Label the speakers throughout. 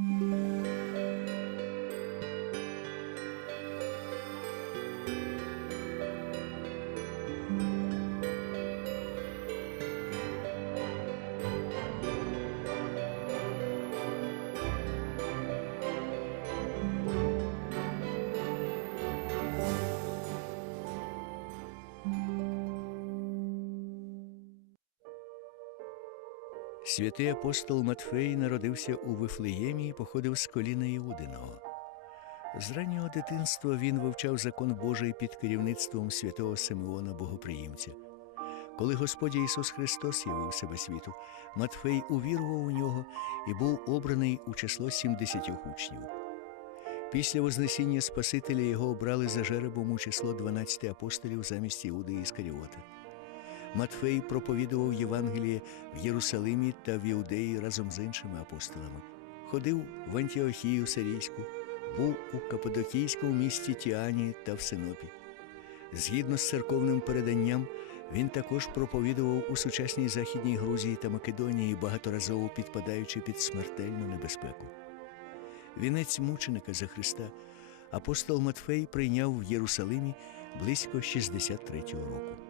Speaker 1: Mm-hmm. Святий апостол Матфей народився у Вифлеємі і походив з коліна Іудиного. З раннього дитинства він вивчав закон Божий під керівництвом святого Симеона Богоприємця. Коли Господь Ісус Христос явив себе світу, Матфей увірував у нього і був обраний у число 70 учнів. Після Вознесіння Спасителя його обрали за жеребом у число 12 апостолів замість Іуди Іскаріота. Матфей проповідував Євангеліє в Єрусалимі та в Іудеї разом з іншими апостолами. Ходив в Антіохію Сирійську, був у Каппадокійському місті Тіані та в Синопі. Згідно з церковним переданням, він також проповідував у сучасній Західній Грузії та Македонії, багаторазово підпадаючи під смертельну небезпеку. Вінець мученика за Христа апостол Матфей прийняв в Єрусалимі близько 63-го року.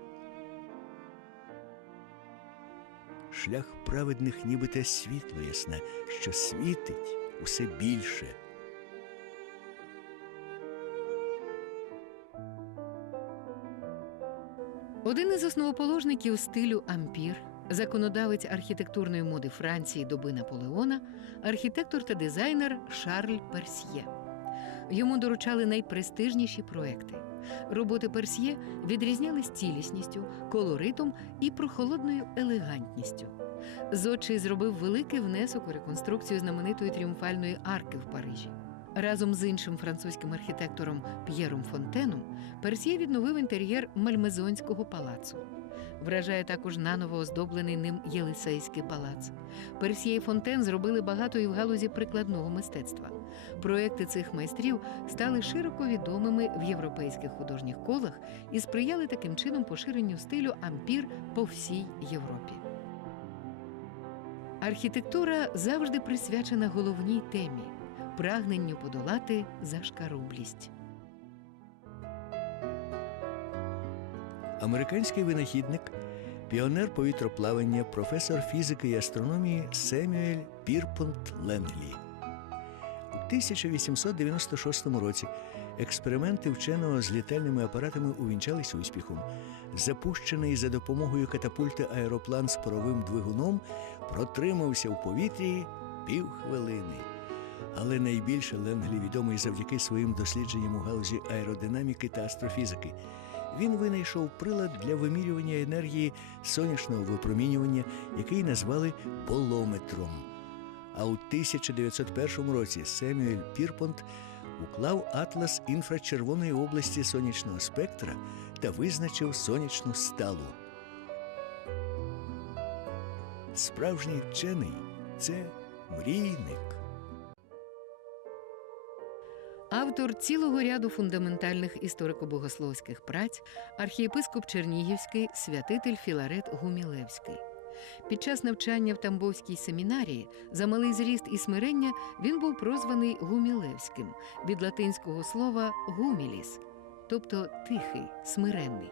Speaker 1: Шлях праведних ніби те світло ясне, що світить усе більше.
Speaker 2: Один із основоположників стилю ампір, законодавець архітектурної моди Франції доби Наполеона, архітектор та дизайнер Шарль Персьє. Йому доручали найпрестижніші проекти. Роботи Персьє відрізнялись цілісністю, колоритом і прохолодною елегантністю. Зодчий зробив великий внесок у реконструкцію знаменитої тріумфальної арки в Парижі. Разом з іншим французьким архітектором П'єром Фонтеном Персьє відновив інтер'єр Мальмезонського палацу. Вражає також наново оздоблений ним Єлисейський палац. Персьє і Фонтен зробили багато і в галузі прикладного мистецтва. Проекти цих майстрів стали широко відомими в європейських художніх колах і сприяли таким чином поширенню стилю ампір по всій Європі. Архітектура завжди присвячена головній темі прагненню подолати зашкарублість.
Speaker 1: Американський винахідник, піонер повітроплавання, професор фізики і астрономії Семюель Пірпонт Ленглі. У 1896 році експерименти вченого з літальними апаратами увінчались успіхом. Запущений за допомогою катапульти аероплан з паровим двигуном протримався в повітрі півхвилини. Але найбільше Ленглі відомий завдяки своїм дослідженням у галузі аеродинаміки та астрофізики. Він винайшов прилад для вимірювання енергії сонячного випромінювання, який назвали полометром. А у 1901 році Семюель Пірпонт уклав атлас інфрачервоної області сонячного спектра та визначив сонячну сталу. Справжній вчений це мрійник.
Speaker 2: Автор цілого ряду фундаментальних історико-богословських праць, архієпископ Чернігівський, святитель Філарет Гумілевський. Під час навчання в Тамбовській семінарії за малий зріст і смирення він був прозваний Гумілевським від латинського слова гуміліс, тобто тихий, смиренний.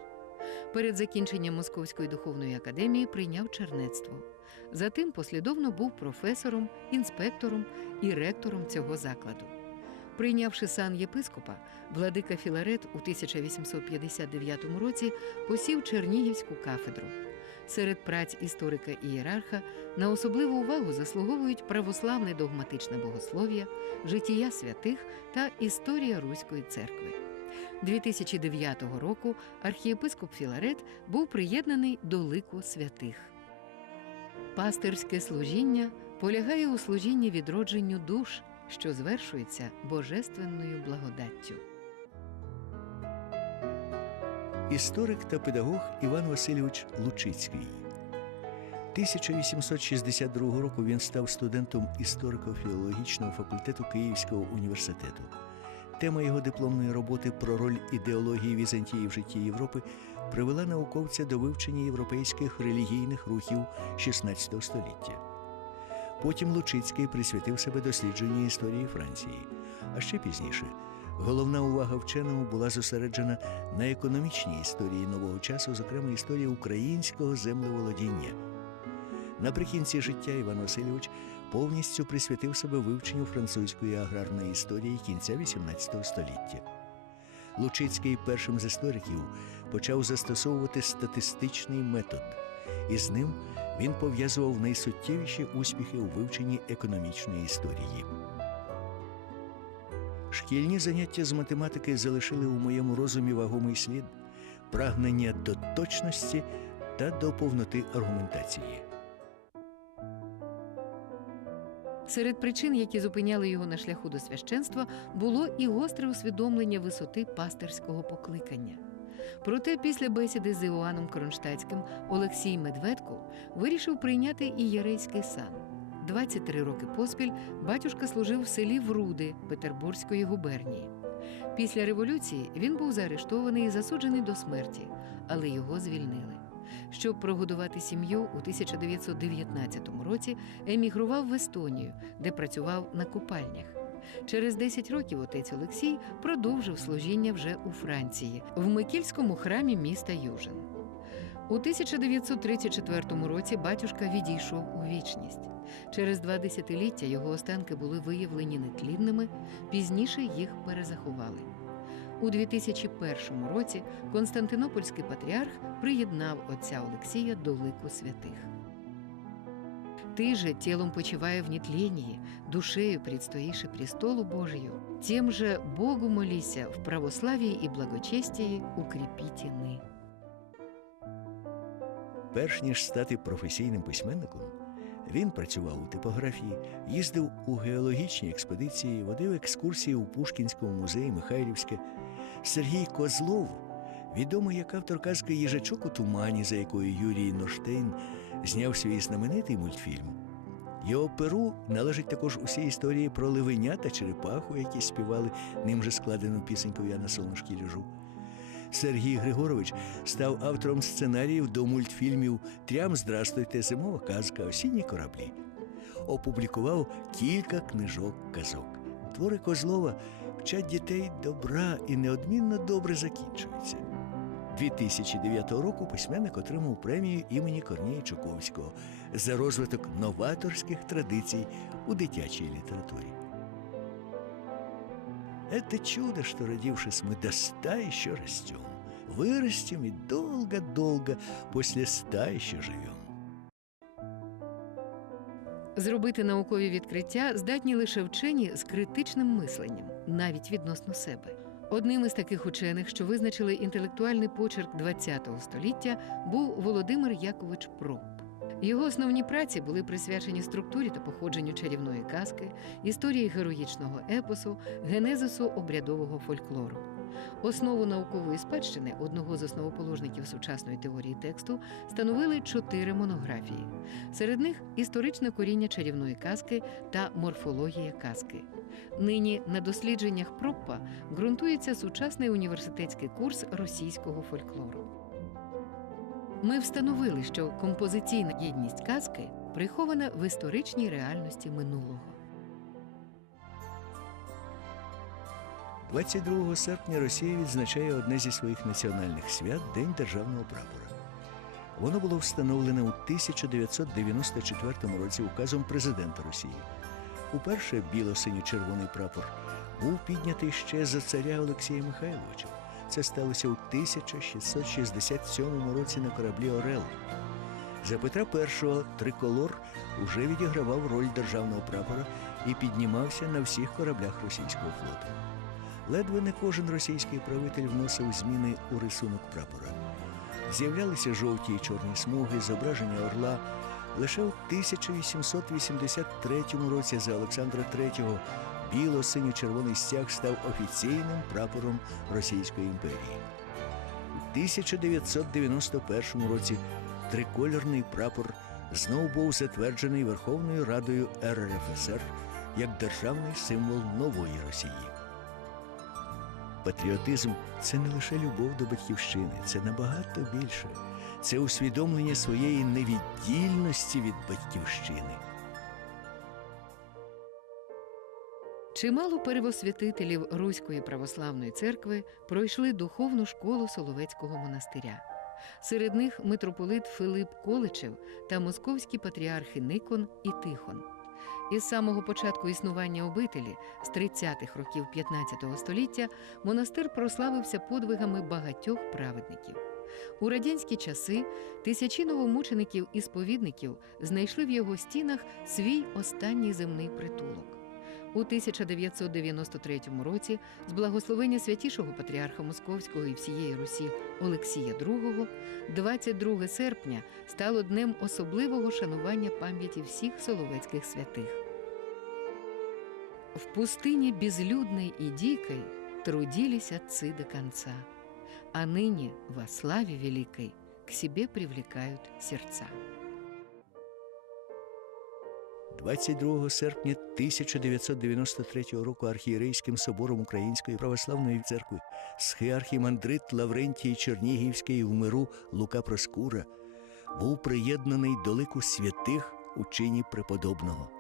Speaker 2: Перед закінченням Московської духовної академії прийняв чернецтво. Затим послідовно був професором, інспектором і ректором цього закладу. Прийнявши сан єпископа, владика Філарет у 1859 році посів Чернігівську кафедру. Серед праць історика і ієрарха на особливу увагу заслуговують православне догматичне богослов'я, життя святих та історія Руської церкви. 2009 року архієпископ Філарет був приєднаний до лику святих. Пастирське служіння полягає у служінні відродженню душ, що звершується божественною благодаттю.
Speaker 1: Історик та педагог Іван Васильович Лучицький. 1862 року він став студентом історико-філологічного факультету Київського університету. Тема його дипломної роботи про роль ідеології Візантії в житті Європи привела науковця до вивчення європейських релігійних рухів XVI століття. Потім Лучицький присвятив себе дослідженню історії Франції. А ще пізніше головна увага вченого була зосереджена на економічній історії нового часу, зокрема історії українського землеволодіння. Наприкінці життя Іван Васильович повністю присвятив себе вивченню французької аграрної історії кінця XVIII століття. Лучицький першим з істориків почав застосовувати статистичний метод, і з ним він пов'язував найсуттєвіші успіхи у вивченні економічної історії. Шкільні заняття з математики залишили у моєму розумі вагомий слід прагнення до точності та до повноти аргументації.
Speaker 2: Серед причин, які зупиняли його на шляху до священства, було і гостре усвідомлення висоти пастирського покликання. Проте після бесіди з Іоанном Кронштадтським Олексій Медведко вирішив прийняти і єрейський сан. 23 роки поспіль батюшка служив в селі Вруди Петербурзької губернії. Після революції він був заарештований і засуджений до смерті, але його звільнили. Щоб прогодувати сім'ю, у 1919 році емігрував в Естонію, де працював на купальнях. Через 10 років отець Олексій продовжив служіння вже у Франції, в Микільському храмі міста Южин. У 1934 році батюшка відійшов у вічність. Через два десятиліття його останки були виявлені нетлінними, пізніше їх перезаховали. У 2001 році Константинопольський патріарх приєднав отця Олексія до лику святих. Ты же телом почивая в нетлении, душею предстоишь престолу Божию, тем же Богу молися в православии и благочестии укрепите ны.
Speaker 1: Перш ніж стати професійним письменником, він працював у типографії, їздив у геологічні експедиції, водив екскурсії у Пушкінському музеї Михайлівське. Сергій Козлов, відомий як автор казки Їжачок у тумані, за якою Юрій Ноштейн зняв свій знаменитий мультфільм. Його перу належить також усі історії про ливеня та черепаху, які співали ним же складену пісеньку Я на солнышкі лежу. Сергій Григорович став автором сценаріїв до мультфільмів Трям здрастуйте, зимова казка, осінні кораблі. Опублікував кілька книжок казок. Твори Козлова вчать дітей добра і неодмінно добре закінчуються. 2009 року письменник отримав премію імені Корнія Чуковського за розвиток новаторських традицій у дитячій літературі. Это чудо, что, родившись, мы до ста еще растем. Вырастем и долго-долго после ста еще живем.
Speaker 2: Зробити наукові відкриття здатні лише вчені з критичним мисленням, навіть відносно себе. Одним із таких учених, що визначили інтелектуальний почерк ХХ століття, був Володимир Якович Проб. Його основні праці були присвячені структурі та походженню чарівної казки, історії героїчного епосу, генезису обрядового фольклору. Основу наукової спадщини одного з основоположників сучасної теорії тексту становили чотири монографії. Серед них історичне коріння чарівної казки та морфологія казки. Нині на дослідженнях Проппа ґрунтується сучасний університетський курс російського фольклору. Ми встановили, що композиційна єдність казки прихована в історичній реальності минулого.
Speaker 1: 22 серпня Росія відзначає одне зі своїх національних свят День державного прапора. Воно було встановлене у 1994 році указом президента Росії. Уперше біло-синьо-червоний прапор був піднятий ще за царя Олексія Михайловича. Це сталося у 1667 році на кораблі Орел. За Петра І триколор уже відігравав роль державного прапора і піднімався на всіх кораблях російського флоту. Ледве не кожен російський правитель вносив зміни у рисунок прапора. З'являлися жовті і чорні смуги, зображення орла. Лише у 1883 році за Олександра III біло-синьо-червоний стяг став офіційним прапором Російської імперії. У 1991 році трикольорний прапор знову був затверджений Верховною Радою РРФСР як державний символ нової Росії. Патріотизм це не лише любов до батьківщини, це набагато більше. Це усвідомлення своєї невіддільності від батьківщини.
Speaker 2: Чимало первосвятителів Руської православної церкви пройшли духовну школу Соловецького монастиря. Серед них митрополит Филип Количев та московські патріархи Никон і Тихон. Із самого початку існування обителі з 30-х років 15 століття монастир прославився подвигами багатьох праведників. У радянські часи тисячі новомучеників і сповідників знайшли в його стінах свій останній земний притулок У 1993 році з благословення святішого патріарха Московського і всієї Русі Олексія II 22 серпня стало днем особливого шанування пам'яті всіх соловецьких святих. В пустыне безлюдной и дикой трудились отцы до конца, а ныне во славе великой к себе привлекают сердца.
Speaker 1: 22 серпня 1993 року архієрейським собором Української православної церкви схиархімандрит Лаврентій Чернігівський в миру Лука Проскура був приєднаний до лику святих у чині преподобного.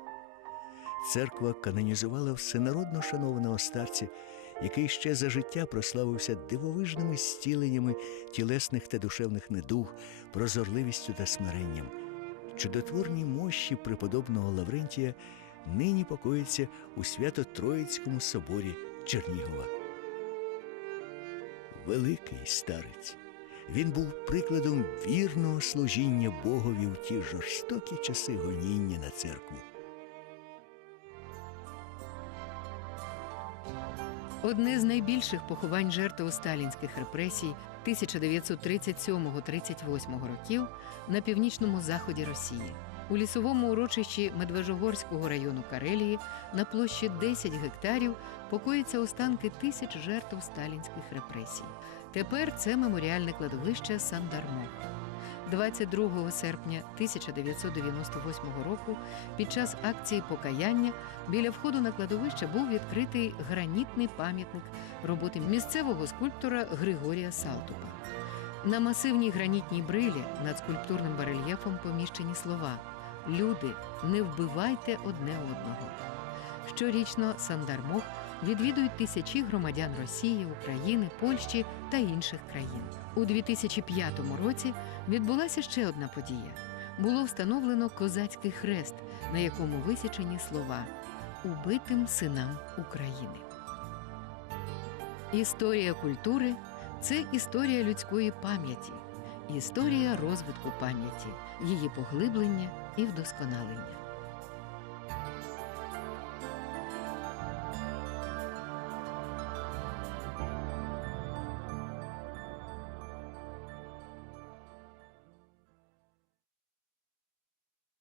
Speaker 1: Церква канонізувала всенародно шанованого старця, який ще за життя прославився дивовижними зціленнями тілесних та душевних недуг, прозорливістю та смиренням. Чудотворні мощі преподобного Лаврентія нині покоїться у Свято-Троїцькому соборі Чернігова. Великий старець. Він був прикладом вірного служіння Богові в ті жорстокі часи гоніння на церкву.
Speaker 2: Одне з найбільших поховань жертв сталінських репресій 1937-38 років на північному заході Росії. У лісовому урочищі Медвежогорського району Карелії на площі 10 гектарів покоїться останки тисяч жертв сталінських репресій. Тепер це меморіальне кладовище Сандармох. 22 серпня 1998 року під час акції покаяння біля входу на кладовище був відкритий гранітний пам'ятник роботи місцевого скульптора Григорія Салтупа. На масивній гранітній брилі над скульптурним барельєфом поміщені слова Люди, не вбивайте одне одного. Щорічно Сандармох відвідують тисячі громадян Росії, України, Польщі та інших країн. У 2005 році відбулася ще одна подія. Було встановлено козацький хрест, на якому висічені слова Убитим синам України. Історія культури це історія людської пам'яті, історія розвитку пам'яті, її поглиблення і вдосконалення.